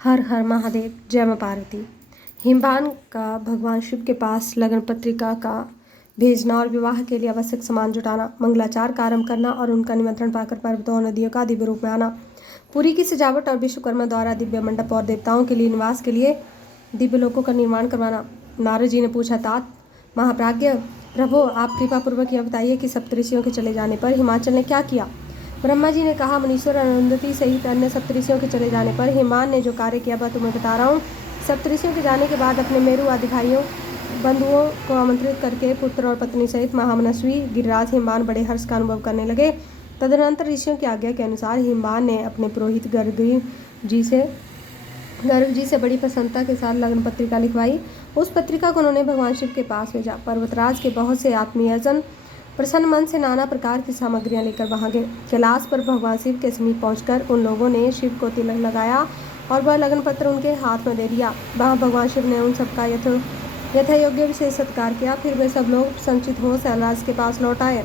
हर हर महादेव, जय मां पार्वती। हिमवान का भगवान शिव के पास लगन पत्रिका का भेजना और विवाह के लिए आवश्यक सामान जुटाना, मंगलाचार का आरंभ करना और उनका निमंत्रण पाकर पर्वतों और नदियों का दिव्य रूप में आना, पुरी की सजावट और विश्वकर्मा द्वारा दिव्य मंडप और देवताओं के लिए निवास के लिए दिव्य लोकों का निर्माण करवाना। नारद जी ने पूछा, तात महाप्राज्ञ प्रभु, आप कृपा पूर्वक यह बताइए कि सप्तऋषियों के चले जाने पर हिमाचल ने क्या किया। ब्रह्मा जी ने कहा, मुनीश्वर अरुंधति सहित अन्य सप्तऋषियों के चले जाने पर हिमान ने जो कार्य किया वह तुम्हें बता रहा हूँ। सप्तऋषियों के जाने के बाद अपने मेरु आदि भाइयों बंधुओं को आमंत्रित करके पुत्र और पत्नी सहित महामनस्वी गिरिराज हिमवान बड़े हर्ष का अनुभव करने लगे। तदनंतर ऋषियों की आज्ञा के अनुसार हिमवान ने अपने पुरोहित गर्ग जी से बड़ी प्रसन्नता के साथ लगन पत्रिका लिखवाई। उस पत्रिका को उन्होंने भगवान शिव के पास भेजा। पर्वतराज के बहुत से आत्मीयजन प्रसन्न मन से नाना प्रकार की सामग्रियां लेकर वहां गए। कैलाश पर भगवान शिव के समीप पहुंचकर उन लोगों ने शिव को तिलक लगाया और वह लगन पत्र उनके हाथ में दे दिया। वहां भगवान शिव ने उन सबका यथायोग्य विशेष सत्कार किया। फिर वे सब लोग संचित हो शैलराज के पास लौट आए।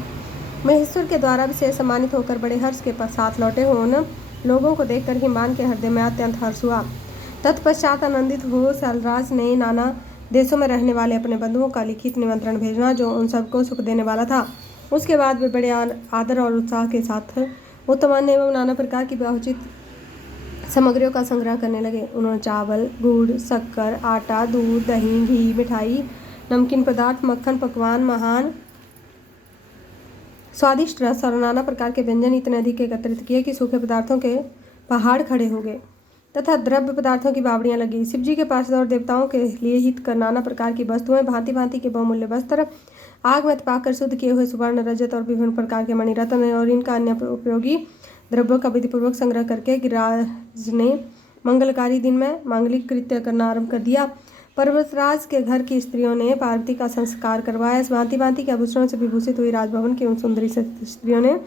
महेश्वर के द्वारा विशेष सम्मानित होकर बड़े हर्ष के साथ लौटे हुए उन लोगों को देखकर हिमवान के हृदय में अत्यंत हर्ष हुआ। तत्पश्चात आनंदित हो शैलराज ने नाना देशों में रहने वाले अपने बंधुओं का लिखित निमंत्रण भेजना जो उन सबको सुख देने वाला था। उसके बाद वे बड़े आदर और उत्साह के साथ उत्तम अन्न एवं नाना प्रकार की बहुचित सामग्रियों का संग्रह करने लगे। उन्होंने चावल, गुड़, शक्कर, आटा, दूध, दही, घी, मिठाई, नमकीन पदार्थ, मक्खन, पकवान, महान स्वादिष्ट रस और नाना प्रकार के व्यंजन इतने अधिक एकत्रित किए कि सूखे पदार्थों के पहाड़ खड़े हो गए तथा द्रव्य पदार्थों की बावड़ियां लगी। शिव जी के पार्षद और देवताओं के लिए हित कर नाना प्रकार की वस्तुएं, भांति भांति के बहुमूल्य वस्त्र, आग में तपाकर शुद्ध किए हुए सुवर्ण, रजत और विभिन्न प्रकार के मणिरत्न और इनका अन्य उपयोगी द्रव्यों का विधिपूर्वक संग्रह करके गिरिराज ने मंगलकारी दिन में मांगलिक कृत्य करना आरंभ कर दिया। पर्वतराज के घर की स्त्रियों ने पार्वती का संस्कार करवाया। भांति भांति के आभूषणों से विभूषित हुई राजभवन की उन सुंदरी स्त्रियों ने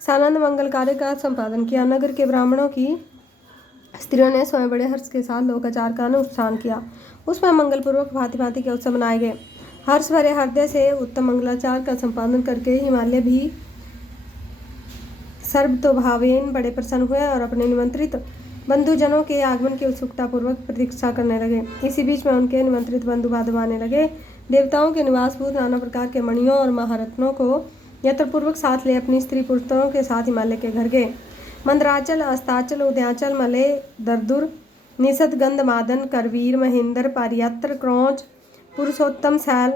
सानंद मंगल कार्य का संपादन किया। नगर के ब्राह्मणों की स्त्रियों ने स्वयं बड़े हर्ष के साथ लोकाचार का अनुष्ठान किया। उसमें मंगलपूर्वक भांति भांति के उत्सव मनाए गए। हर्ष भरे हृदय से उत्तम मंगलाचार का संपादन करके हिमालय भी सर्वतोभावेन बड़े प्रसन्न हुए और अपने निमंत्रित बंधुजनों के आगमन की उत्सुकता पूर्वक प्रतीक्षा करने लगे। इसी बीच में उनके निमंत्रित बंधु बांधव आने लगे। देवताओं के निवासभूत नाना प्रकार के मणियों और महारत्नों को यत्रपूर्वक साथ ले अपनी स्त्री पुरुषों के साथ हिमालय के घर गए। मंदराचल, अस्ताचल, उदयाचल, मले, दरदुर, निषद, गंधमादन, करवीर, महेंद्र, पारियात्र, क्रौंच, पुरुषोत्तम, शैल,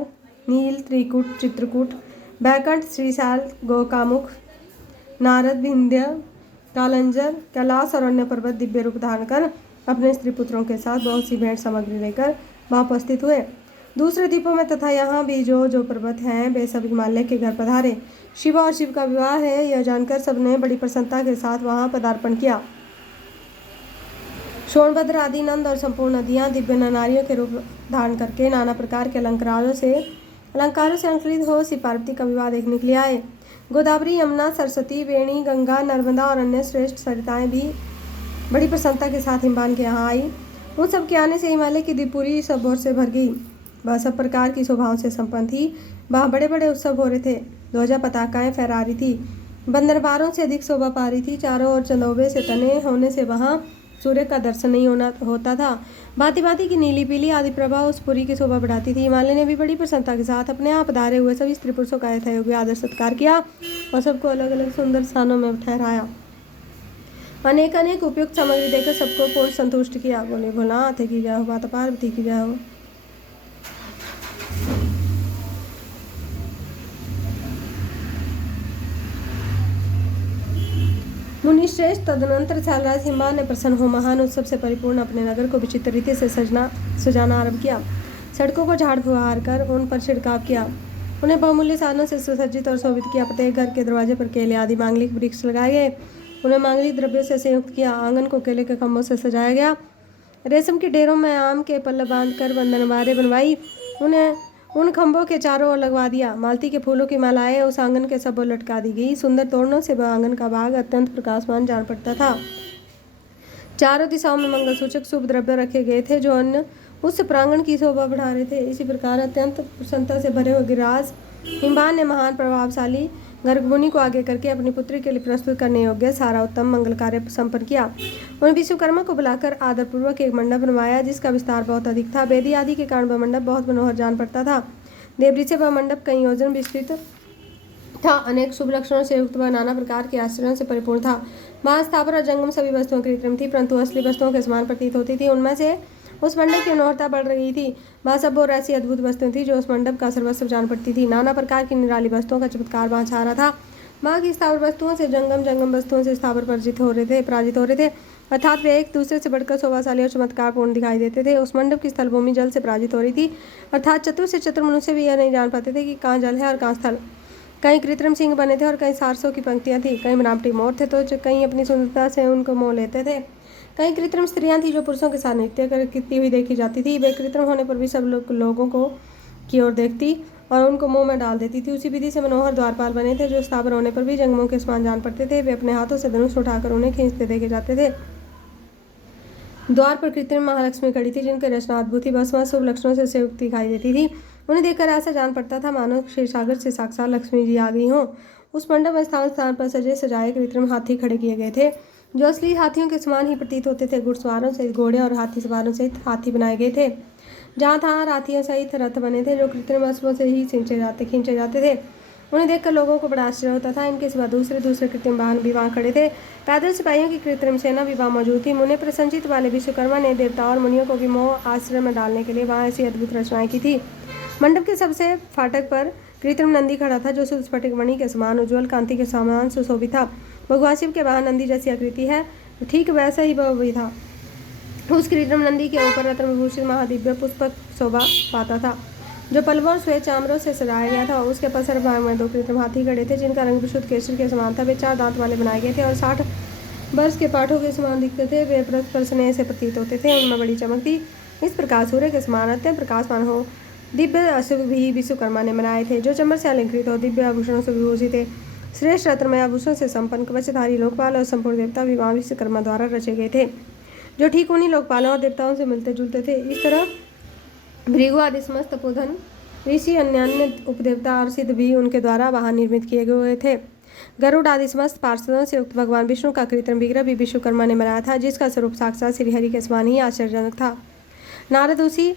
नील, त्रिकूट, चित्रकूट, बैकुंठ, श्रीशैल, गोकामुख, नारद, विंध्य, कालंजर, कैलाश और अन्य पर्वत दिव्य रूप धारण कर अपने स्त्री पुत्रों के साथ बहुत सी भेंट सामग्री लेकर वहां उपस्थित हुए। दूसरे द्वीपों में तथा यहाँ भी जो पर्वत हैं वे सब हिमालय के घर पधारे। शिव और शिव का विवाह है यह जानकर सबने बड़ी प्रसन्नता के साथ वहां पदार्पण किया। सोनभद्र आदि नंद और संपूर्ण नदियां दिव्य नारियों के रूप धारण करके नाना प्रकार के अलंकारों से अलंकृत हो श्री पार्वती का विवाह देखने के लिए आए। गोदावरी, यमुना, सरस्वती, वेणी, गंगा, नर्मदा और अन्य श्रेष्ठ सरिताएं भी बड़ी प्रसन्नता के साथ हिमवान के यहाँ आई। उन सब के आने से हिमालय की द्विपुरी सब ओर से भर गई। वह सब प्रकार की शोभाओं से संपन्न थी। वहाँ बड़े बड़े उत्सव हो रहे थे। ध्वजा पताकाएं फहरा रही थी। बंदरबारों से अधिक शोभा पा रही थी। चारों ओर चंदोबे से तने होने से वहाँ सूर्य का दर्शन नहीं होता था। भांति भांति की नीली पीली आदि प्रभा उस पुरी की शोभा बढ़ाती थी। हिमालय ने भी बड़ी प्रसन्नता के साथ अपने यहाँ पधारे हुए सभी स्त्री पुरुषों का यथायोग्य आदर सत्कार किया और सबको अलग अलग सुंदर स्थानों में ठहराया। अनेक अनेक उपयुक्त सामग्री देकर सबको पूर्ण संतुष्ट किया। बोले भोलानाथ की जय हो, माता पार्वती की जय हो। मुनिश्रेष्ठ तदनंतर शैलराज हिमवान ने प्रसन्न हो महान उत्सव से परिपूर्ण अपने नगर को विचित्र रीति से सजाना आरंभ किया। सड़कों को झाड़ फुहार कर उन पर छिड़काव किया। उन्हें बहुमूल्य साधनों से सुसज्जित और शोभित किया। प्रत्येक घर के दरवाजे पर केले आदि मांगलिक वृक्ष लगाए गए। उन्हें मांगलिक द्रव्यों से संयुक्त किया। आंगन को केले के खम्भों से सजाया गया। रेशम के डेरों में आम के पल्लव बांधकर बंधनवारें बनवाई। उन्हें उन खंभों के चारों ओर लगवा दिया। मालती के फूलों की मालाएं उस आंगन के सब ओर लटका दी गई। सुंदर तोरणों से वह आंगन का भाग अत्यंत प्रकाशमान जान पड़ता था। चारों दिशाओं में मंगलसूचक शुभ द्रव्य रखे गए थे जो अन्य उस प्रांगण की शोभा बढ़ा रहे थे। इसी प्रकार अत्यंत प्रसन्नता से भरे हुए गिरिराज हिमवान ने महान प्रभावशाली गर्भमुनि को आगे करके अपनी पुत्री के लिए प्रस्तुत करने योग्य सारा उत्तम मंगल कार्य संपन्न किया। उन्होंने विश्वकर्मा को बुलाकर आदरपूर्वक एक मंडप बनवाया जिसका विस्तार बहुत अधिक था। वेदी आदि के कारण वह मंडप बहुत मनोहर जान पड़ता था। देवरी से वह मंडप कई योजन विस्तृत था। अनेक शुभ लक्षणों से युक्त वह नाना प्रकार के आश्चर्यों से परिपूर्ण था। वहाँ स्थावर और जंगम सभी वस्तुओं कृत्रिम थी, परंतु असली वस्तुओं के समान प्रतीत होती थी। उनमें से उस मंडप की मनोहरता बढ़ रही थी। वहाँ सब और ऐसी अद्भुत वस्तुएं थी जो उस मंडप का सर्वस्व जान पड़ती थी। नाना प्रकार की निराली वस्तुओं का चमत्कार वहाँ छा रहा था। वहाँ की स्थावर वस्तुओं से जंगम वस्तुओं से स्थावर पराजित हो रहे थे अर्थात वे एक दूसरे से बढ़कर शोभाशाली और चमत्कारपूर्ण दिखाई देते थे। उस मंडप की स्थलभूमि जल से पराजित हो रही थी अर्थात चतुर से चतुर मनुष्य भी यह नहीं जान पाते थे कि कहाँ जल है और कहाँ स्थल। कहीं कृत्रिम सिंह बने थे और कहीं सारसों की पंक्तियाँ थी, कहीं बनावटी मोर थे तो कहीं अपनी सुंदरता से उनको मोह लेते थे। कहीं कृत्रिम स्त्रियां थी जो पुरुषों के साथ नृत्य करती हुई देखी जाती थी। वे कृत्रिम होने पर भी सब लोगों को की ओर देखती और उनको मुंह में डाल देती थी। उसी विधि से मनोहर द्वारपाल बने थे जो स्थावर होने पर भी जंगमों के समान जान पड़ते थे। वे अपने हाथों से धनुष उठाकर उन्हें खींचते देखे जाते थे। द्वार पर कृत्रिम महालक्ष्मी खड़ी थी जिनकी रचना अद्भुत थी। बस वह शुभ लक्षणों से युक्त दिखाई देती थी। उन्हें देखकर ऐसा जान पड़ता था मानो क्षीरसागर से साक्षात लक्ष्मी जी आ गई हों। उस मंडप में स्थान स्थान पर सजे सजाए कृत्रिम हाथी खड़े किए गए थे जो असली हाथियों के समान ही प्रतीत होते थे। घुड़सवारों सहित घोड़े और हाथी सवारों सहित हाथी बनाए गए थे। जहाँ तहाँ हाथियों सहित रथ बने थे जो कृत्रिम अश्वों से ही खींचे जाते थे। उन्हें देखकर लोगों को बड़ा आश्चर्य होता था। इनके सिवा दूसरे कृत्रिम वाहन भी वहाँ खड़े थे। पैदल सिपाहियों की कृत्रिम सेना भी वहाँ मौजूद थी। मुनि प्रसन्नचित्त वाले विश्वकर्मा ने देवताओं और मुनियों को भी मोह आश्रय में डालने के लिए वहाँ ऐसी अद्भुत रचनाएं की थी। मंडप के सबसे फाटक पर कृत्रिम नंदी खड़ा था जो शुद्ध स्फटिक मणि के समान उज्ज्वल कांति के समान सुशोभित था। भगवान शिव के वाहन नंदी जैसी आकृति है, ठीक वैसा ही वह भी था। उस कृत्रिम नंदी के ऊपर रत्न विभूषित महादिव्य पुष्पक शोभा पाता था जो पल्लवों और श्वेत चामरों से सजाया गया था। उसके पसर भाग में 2 कृत्रिम हाथी खड़े थे जिनका रंग विशुद्ध केसर के समान था। वे 4 दांत वाले बनाए गए थे और 60 वर्ष के पाठों के समान दिखते थे। वे परस्पर स्नेह से प्रतीत होते थे, उनमें बड़ी चमक थी। इस प्रकार सूर्य के समान अत्यंत प्रकाशमान हो दिव्य अशुभ भी विश्वकर्मा ने बनाए थे जो चमर से अलंकृत हो दिव्य आभूषणों से विभूषित थे। श्रेष्ठ रत्नमय आभूषण से संपन्न कवचधारी लोकपाल और संपूर्ण देवता भी वहाँ विश्वकर्मा द्वारा रचे गए थे जो ठीक उन्हीं लोकपालों और देवताओं से मिलते जुलते थे। इस तरह भृगु आदि समस्त तपोधन ऋषि अन्य उपदेवता और सिद्ध भी उनके द्वारा वहाँ निर्मित किए गए थे। गरुड़ आदि समस्त पार्षदों से युक्त भगवान विष्णु का कृत्रिम विग्रह भी विश्वकर्मा ने बनाया था जिसका स्वरूप साक्षात श्रीहरि के समान ही आश्चर्यजनक था। नारद उसी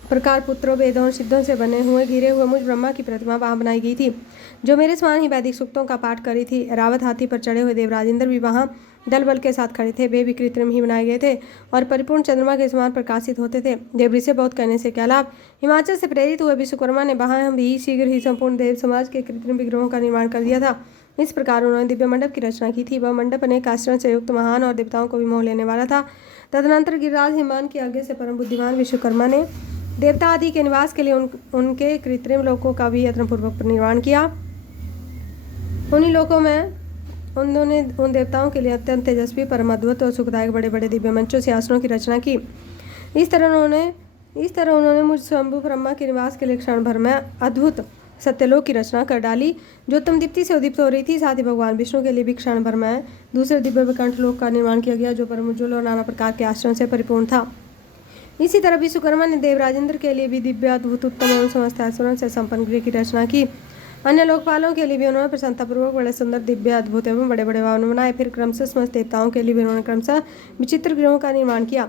प्रकार पुत्रों वेदों और सिद्धों से बने हुए गिरे हुए मुझ ब्रह्मा की प्रतिमा वहाँ बनाई गई थी जो मेरे समान ही वैदिक सूक्तों का पाठ करी थी। रावत हाथी पर चढ़े हुए देवराजेंद्र भी वहाँ दल बल के साथ खड़े थे। वे भी कृत्रिम ही बनाए गए थे और परिपूर्ण चंद्रमा के समान प्रकाशित होते थे। देवरी से बहुत कहने से क्या लाभ। हिमाचल से प्रेरित हुए विश्वकर्मा ने वहाँ भी शीघ्र ही संपूर्ण देव समाज के कृत्रिम विग्रहों का निर्माण कर दिया था। इस प्रकार उन्होंने दिव्य मंडप की रचना की थी। वह मंडप अनेक आश्चर्यों से युक्त महान और देवताओं को भी मोह लेने वाला था। तदनंतर गिरिराज हिमान की आज्ञा से परम बुद्धिमान विश्वकर्मा ने देवता आदि के निवास के लिए उनके कृत्रिम लोकों का भी यत्नपूर्वक निर्माण किया। उन्हीं लोकों में उन्होंने उन देवताओं के लिए अत्यंत तेजस्वी परम अद्भुत और सुखदायक बड़े बड़े दिव्य मंचों से आसनों की रचना की। इस तरह उन्होंने मुझ स्वयंभू ब्रह्मा के निवास के लिए क्षण भर में अद्भुत सत्यलोक की रचना कर डाली जो उत्तम दीप्ति से उदीप्त हो रही थी। साथ ही भगवान विष्णु के लिए भी क्षण भर में दूसरे दिव्य विकंठ लोक का निर्माण किया गया जो परम उज्ज्वल और नाना प्रकार के आश्रयों से परिपूर्ण था। इसी तरह विश्वकर्मा ने देवराजेंद्र के लिए भी दिव्य अद्भुत उत्तम और समस्त ऐश्वर्यों से संपन्न गृह की रचना की। अन्य लोकपालों के लिए भी उन्होंने प्रसन्नतापूर्वक बड़े सुंदर दिव्य अद्भुत एवं बड़े बड़े भवन बनाए। फिर क्रमशः समस्त देवताओं के लिए भी उन्होंने क्रमशः विचित्र गृहों का निर्माण किया।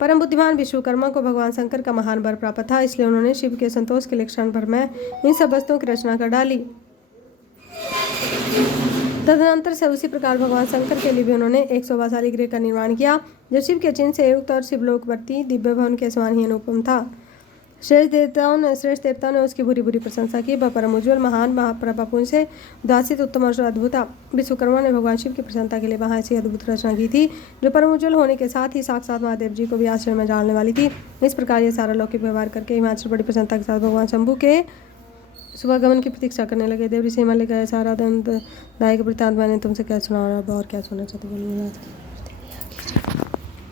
परम बुद्धिमान विश्वकर्मा को भगवान शंकर का महान वर प्राप्त था, इसलिए उन्होंने शिव के संतोष के लिए क्षण भर में इन सब वस्तुओं की रचना कर डाली। तदनंतर से उसी प्रकार भगवान शंकर के लिए भी उन्होंने एक शोभाशाली गृह का निर्माण किया जो शिव के चिन्ह से युक्त और शिवलोकवर्ती दिव्य भवन के समान ही अनुपम था। श्रेष्ठ देवताओं ने उसकी बुरी बुरी प्रशंसा की। वह परम उज्ज्वल महान महाप्रभापुंज से उदासित उत्तम और अद्भुत था। विश्वकर्मा ने भगवान शिव की प्रसन्नता के लिए वहाँ ऐसी अद्भुत रचना की थी जो परम उज्ज्वल होने के साथ ही साक्षात महादेव जी को भी आश्रय में डालने वाली थी। इस प्रकार ये सारा लौकिक व्यवहार करके हिमाचल बड़ी प्रसन्नता के साथ भगवान शंभू के शुभागमन की प्रतीक्षा करने लगे। देवरी से हिमालय का सारा दायक वृत्तांत मैंने तुमसे क्या सुना और क्या सुना चाहते बोलिए।